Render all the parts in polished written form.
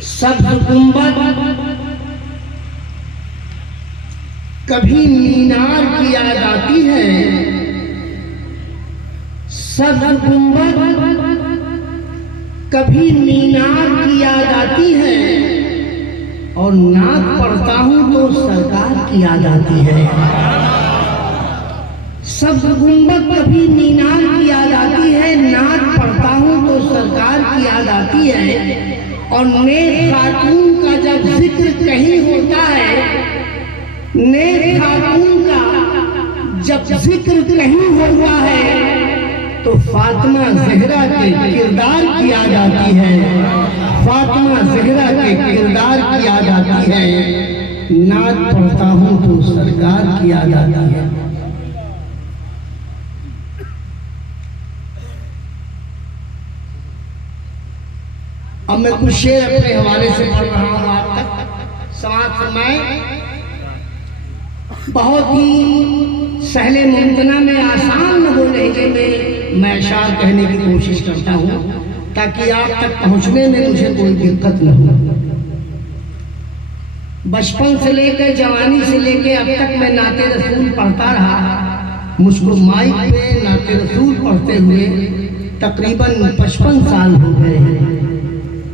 सब्ज गुंबद कभी मीनार की याद आती है, सब्ज गुंबद कभी मीनार की याद आती है, और नाक पढ़ता हूं तो सरकार की याद आती है। सब्ज गुंबद कभी मीनार की याद आती है, नाक पढ़ता हूं तो सरकार की याद आती है, और नेक खातून का जब जिक्र कहीं होता है, नेक खातून का जब जिक्र कहीं होता है तो फातिमा ज़हरा के किरदार की याद आती है, फातिमा ज़हरा के किरदार की याद आती है। नात पढ़ता हूँ तो सरकार की याद आती है। अब मैं कुछ शेर अपने हवाले से पढ़ रहा हूँ आप तक समाज फरमाए। बहुत ही सहले मुमतना में आसान वो लहजे में मैं अशार कहने की कोशिश करता हूँ ताकि आप तक पहुँचने में मुझे कोई दिक्कत न हो। बचपन से लेकर जवानी से लेकर अब तक मैं नाते रसूल पढ़ता रहा। मुझको माइक पे नाते रसूल पढ़ते हुए तकरीबन 55 साल हो गए हैं।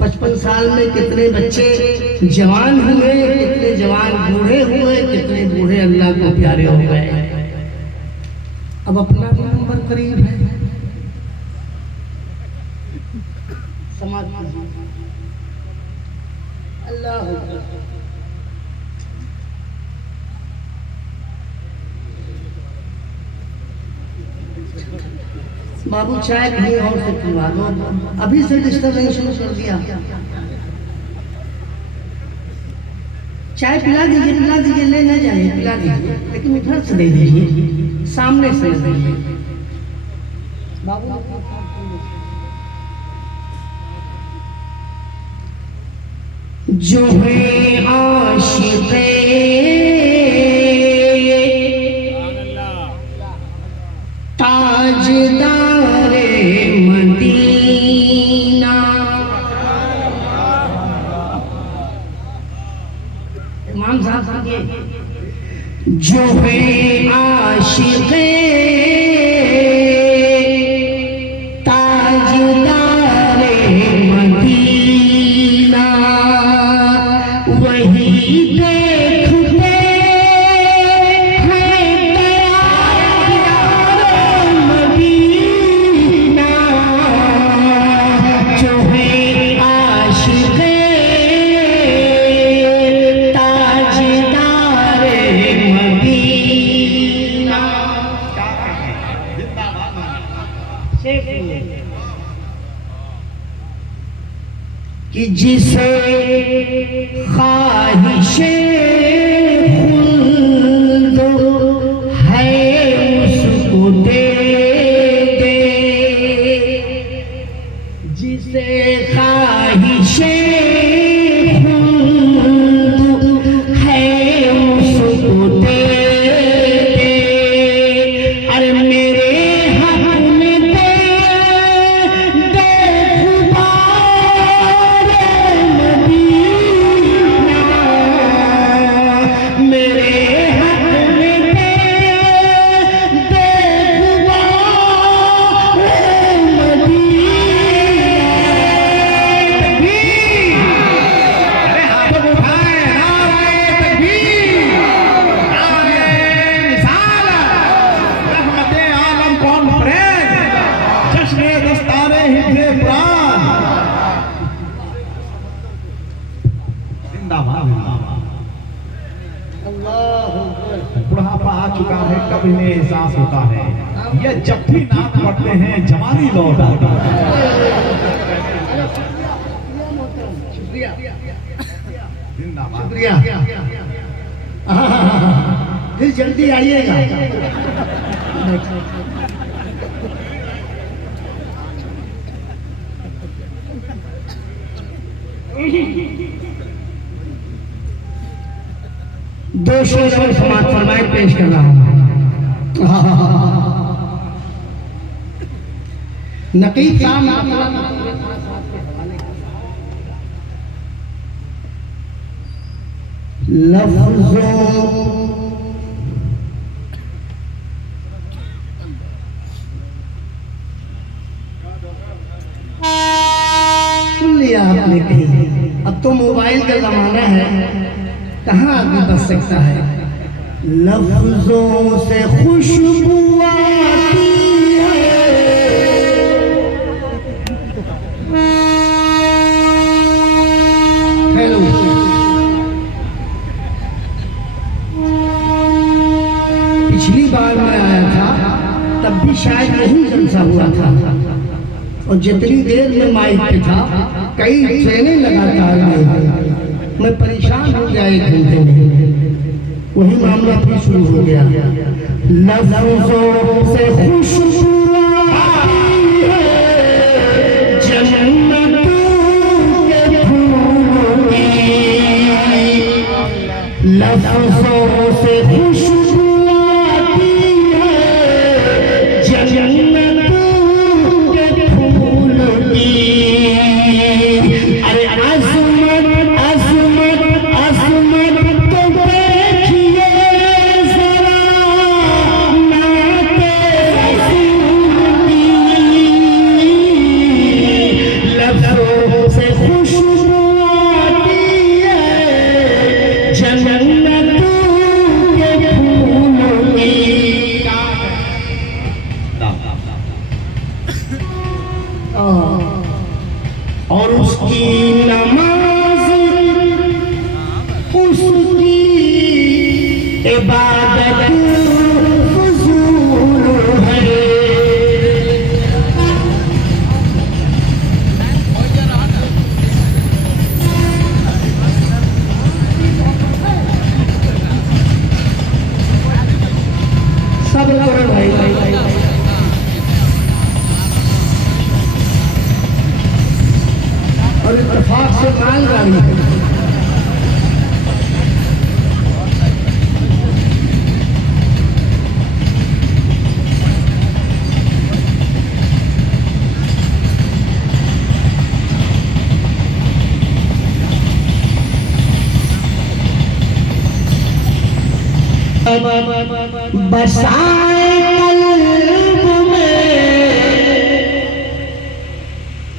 55 साल में कितने बच्चे जवान हुए, कितने जवान बूढ़े हुए, कितने बूढ़े अल्लाह को प्यारे हो गए। अब अपना भी नंबर करीब है। समाज अल्लाह बाबू चाय कहीं और से पिलवा दो, अभी से डिस्टर्ब नहीं शुरू कर दिया। चाय पिला दीजिए, ले न जाइए, पिला दीजिए, लेकिन इधर से दे दीजिए, सामने से दे दीजिए बाबू। जो है आशिक़े ताजदारे मदीना, इमाम साहब जो है आशिक़े ताजदारे मदीना, वही देखते कि जिसे ख्वाहिशे खुल्द है उसको दे दे, जिसे ख्वाहिशे खुल्द है उसको दे दे। अरे मेरे बुढ़ापा आ चुका है, कभी में एहसास होता है, ये जब भी नाक पढ़ते हैं जवानी लौट आती है। शुक्रिया जिंदाबाद। फिर जल्दी आइएगा। दो शेर और समाज फरमाए पेश कर रहा हूं। नकीब साहब लफ्जों सुन लिया आपने कहीं। अब तो मोबाइल का जमाना है, कहाँ आदमी बच सकता है। लफ्जों से खुशबू आती है, हेलो पिछली बार मैं आया था तब भी शायद यही जलसा हुआ था, और जितनी देर में माइक पे था कई ट्रेनें लगातार आई। मैं परेशान हो गया, 1 घंटे में वही मामला फिर शुरू हो गया। लफ्जों से खुशबू आती है जन्नतों के फूलों की, लफ्जों से खुशबू आती है जन्नतों के फूलों की। अरे अज़मत अज़मत अज़मत तो देखिए ज़रा नाते रसूल की, लफ्ज़ों से खुशबू आती है जन्नतों के फूलों की। और उसकी नमाज उसकी इबादत फजूल है। सब करो भाई, और इत्तेफाक से मालगाड़ी है। बसाए कल्ब में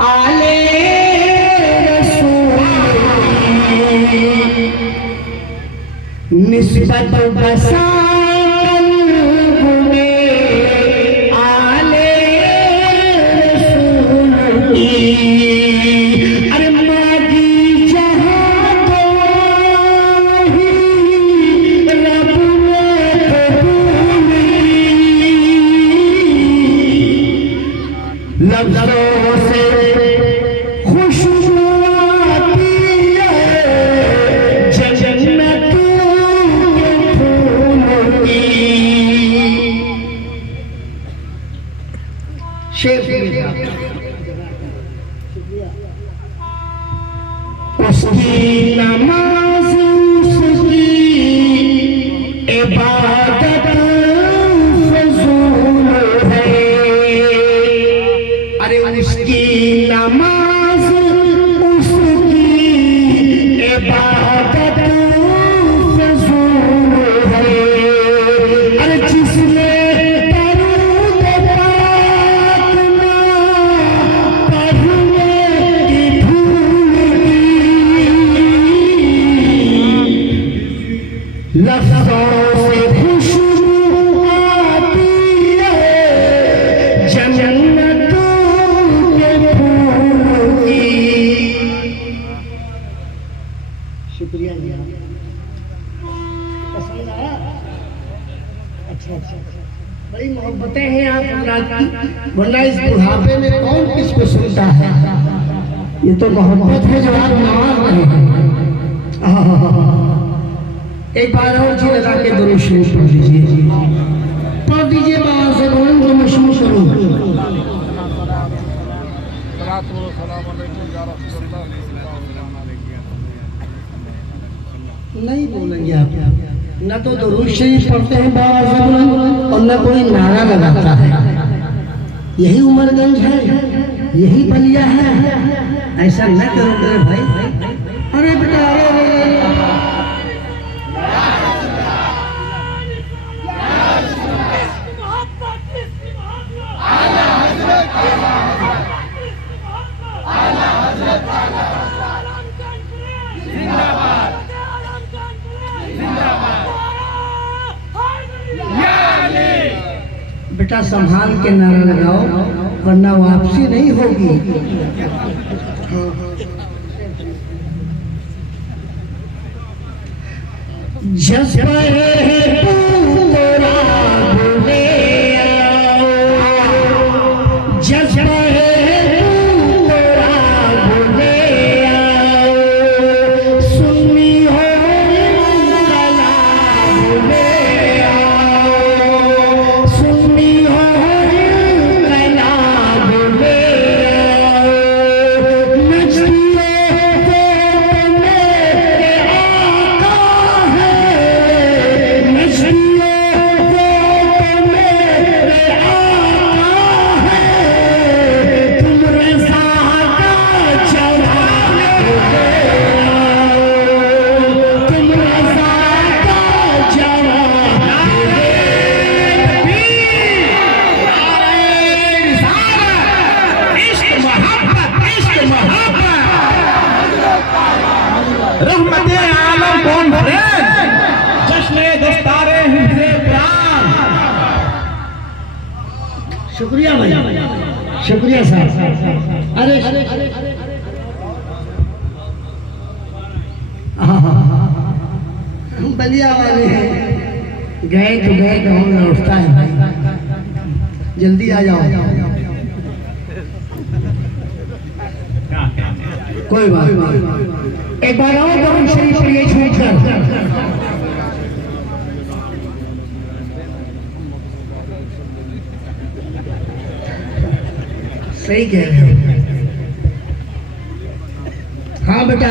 आले निस्बत बसाए कल्ब में आले रसूल की। अरे मागी जहाँ तो वही रब ने कबूल की। लफ्जों से खुशबू आती है जन्नतों के फूलों की। उसकी नमाज उसकी इबादत फजूल है। अरे उसकी नमाज उसकी इबादत फजूल है। अरे जिसने दरूद पाक ना पढ़ने की भूल की, लफ्जों से खुशबू आती है जन्नतों के फूलों की। शुक्रिया जी, पसंद आया? अच्छा, बड़ी मोहब्बतें हैं आप हजरात की, वरना इस बुढ़ापे में कौन किसको सुनता है। ये तो मोहब्बत है जो आप नवाज रहे हैं। एक बार और जी लगा के दुरूद शरीफ पढ़ लीजिए, पढ़ दीजिए, बाहर से बोलूं तो मशहूर करूं। नहीं बोलेंगे आप, न तो दुरूद शरीफ पढ़ते हैं बाबा से और न कोई नारा लगाता है। यही उमरगंज है, यही बलिया है। ऐसा न करो मेरे भाई। अरे बेटा, बेटा संभाल के नारा लगाओ वरना वापसी नहीं होगी। जस रहमते आलम कॉन्फ्रेंस जश्न दस्तारे हिफ्ज़े कुरान। शुक्रिया भाई, शुक्रिया साहब। अरे हम बलिया वाले हैं, गए तो गए, गाँव लौटता है भाई, जल्दी आ जाओ। कोई बात नहीं, एक बार और दरूद शरीफ पढ़िए छूट कर। सही कह रहे हो। हाँ बेटा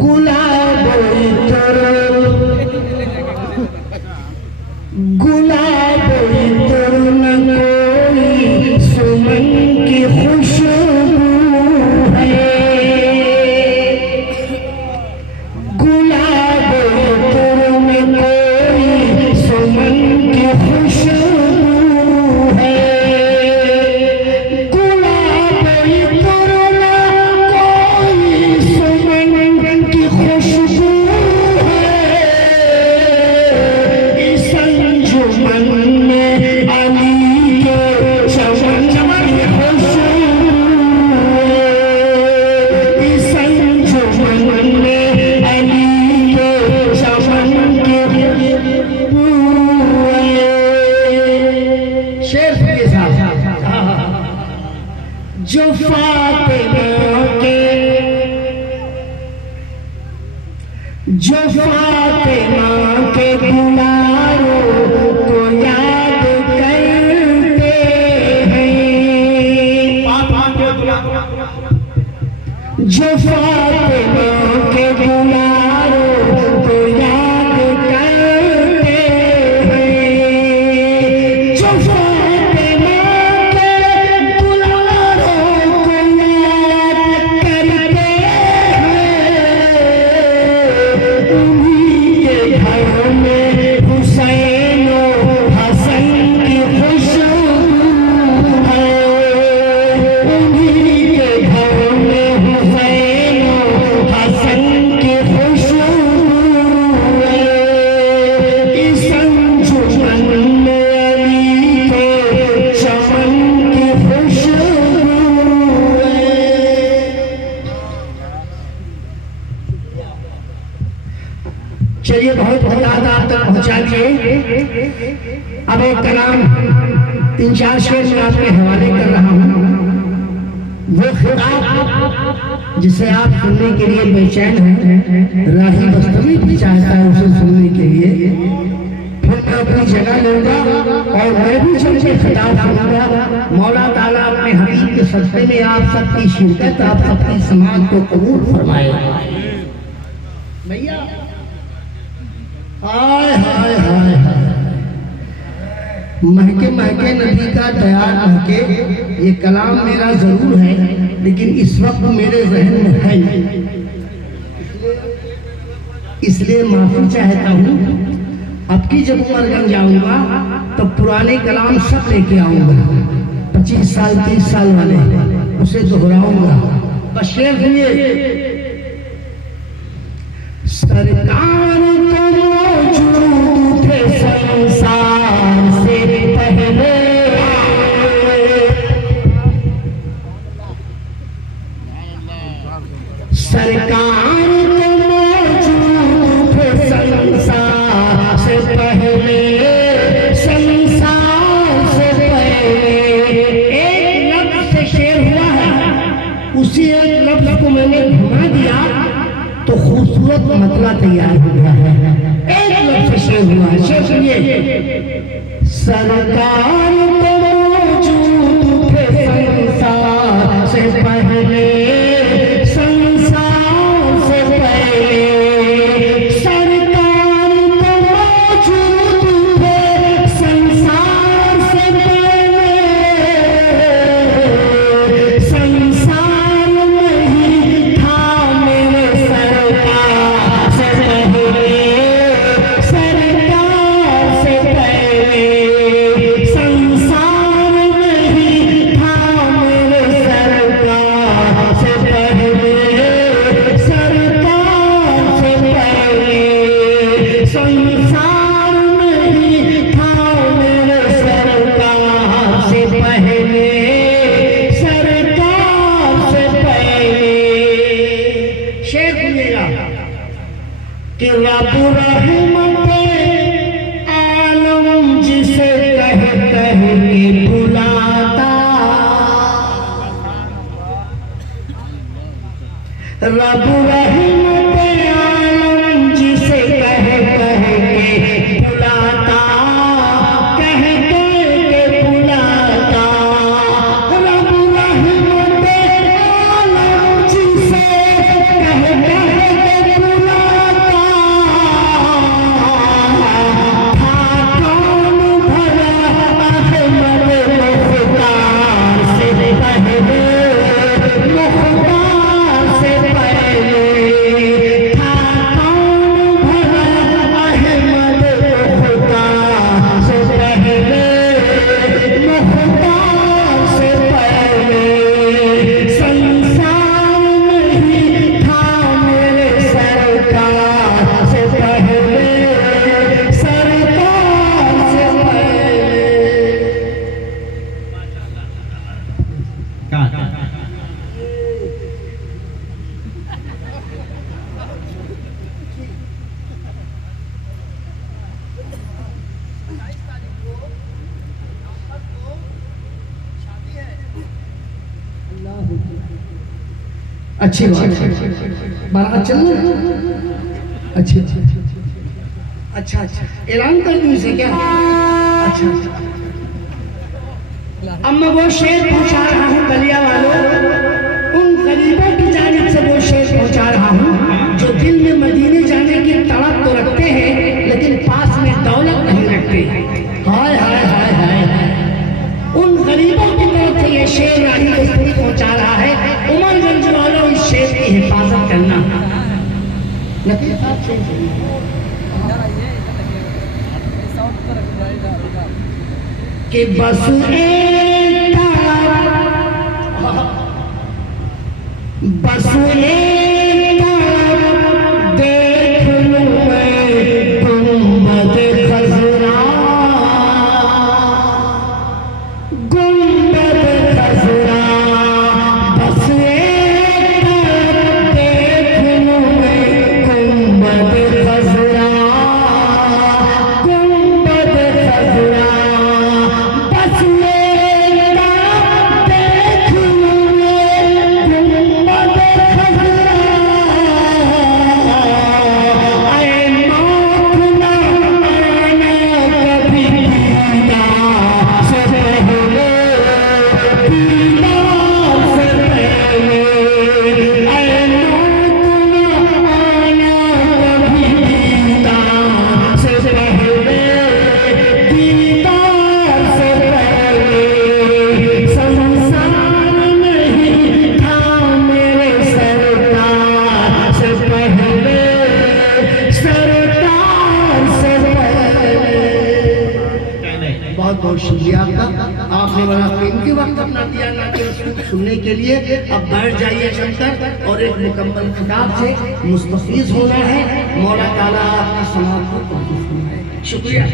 गुलाब गुलाब सुमन की खुशबू है, गुलाब में कोई सुमन की खुशबू है, गुलाब कोई सुमन की खुशबू है, इस अंजुमन में अली जो फातिमा के गुलारों को याद करते हैं, जो फातिमा के गुलारों को याद करते हैं, जो फातिमा के गुलारों को याद करते हैं, उन्हीं के घर में हुसैन और हसन की खुशबू है, उन्हीं के घर में हुसैन और हसन की खुशबू है, इस अंजुमन में अली के चमन की खुशबू है। चलिए बहुत बहुत आप तक पहुंचा दिए। अब एक कलाम 3-4 शेर में आपके हवाले कर रहा हूँ। वो खिताब जिसे आप सुनने के लिए बेचैन हैं, राही बस्तवी भी चाहता है उसे सुनने के लिए। फिर मैं अपनी जगह लूंगा और मैं भी सबसे खिताब सुनूंगा। मौला ताला अपने हबीब के सदक़े में आप सबकी शिरकत, आप सबकी समाज को कबूल फरमाए। भैया हाय हाय हाय हाय, महके महके नबी का तैयार महके, ये कलाम मेरा जरूर है लेकिन इस वक्त मेरे जहन में है नहीं, इसलिए माफी चाहता हूँ। अब की जब उमरगंज जाऊंगा तो पुराने कलाम सब लेके आऊंगा, 25 साल 30 साल वाले, उसे दोहराऊंगा। बस शेर सुनिए। सरकार वक्त मतला तैयार हो गया है। एक लफ्ज़ शेर हुआ है, शेर सुनिए। सरकार को मौजूद थे संसार से पहले, संसार से पहले। सरकार को मौजूद थे संसार से पहले, संसार नहीं था मेरे सरकार से पहले, सरकार से पहले। संसार नहीं था मेरे सरकार से पहले, सरकार से पहले। संसार नहीं था मेरे सरकार से पहले, सरकार से पहले। शेर सुनिएगा कि रब रहमते आलम जिसे कह कह के बुलाता, रब रहमते आलम जिसे कह कह के बुलाता, कह कह के बुलाता। रब रहमते आलम जिसे कह कह के बुलाता, था कौन भला अहमद मुख्तार से पहले, मुख्तार से पहले। था कौन भला अहमद मुख्तार से पहले, मुख्तार से पहले। संसार नहीं था मेरे सरकार से पहले, सरकार से पहले। अच्छी बात है, बारात चल रहा है। अच्छा अच्छा अच्छा, ऐलान कर दूं इसे क्या? अच्छा अच्छा। अब मैं वो शेर पहुंचा रहा हूँ बलिया वालों, उन गरीबों की जानिब से वो शेर पहुंचा रहा हूँ जो दिल में मदीने जाने की तड़प तो रखते हैं लेकिन पास में दौलत नहीं रखते। हाय हाय हाय हाय हाय। उन गरीबों की तरफ से ये शेर राही दस्तूरी पहुंचा रहा है। उमरगंज वालों, इस शेर की हिफाजत करना। कि बस एक बस एक देख लूं मैं गुंबद खजरा, गुंबद खजरा। बस एक देख लूं मैं गुंबद खजरा, गुंबद खजरा। बस एक देख लूं मैं गुंबद खजरा। ऐ मौत ना आना कभी दीदार से पहले, दीदार से पहले। ऐ मौत ना आना कभी दीदार से पहले, दीदार से पहले। संसार नहीं था मेरे सरकार से पहले, सरकार से पहले। बहुत बहुत शुक्रिया आपका, आपने बड़ा कीमती वक्त अपना दिया ना कि सुनने के लिए। अब बैठ जाइए शंकर, और एक मुकम्मल किताब से मुस्तफीज होना है। मौला ताला आपकी समात को कबूल फरमाए। शुक्रिया।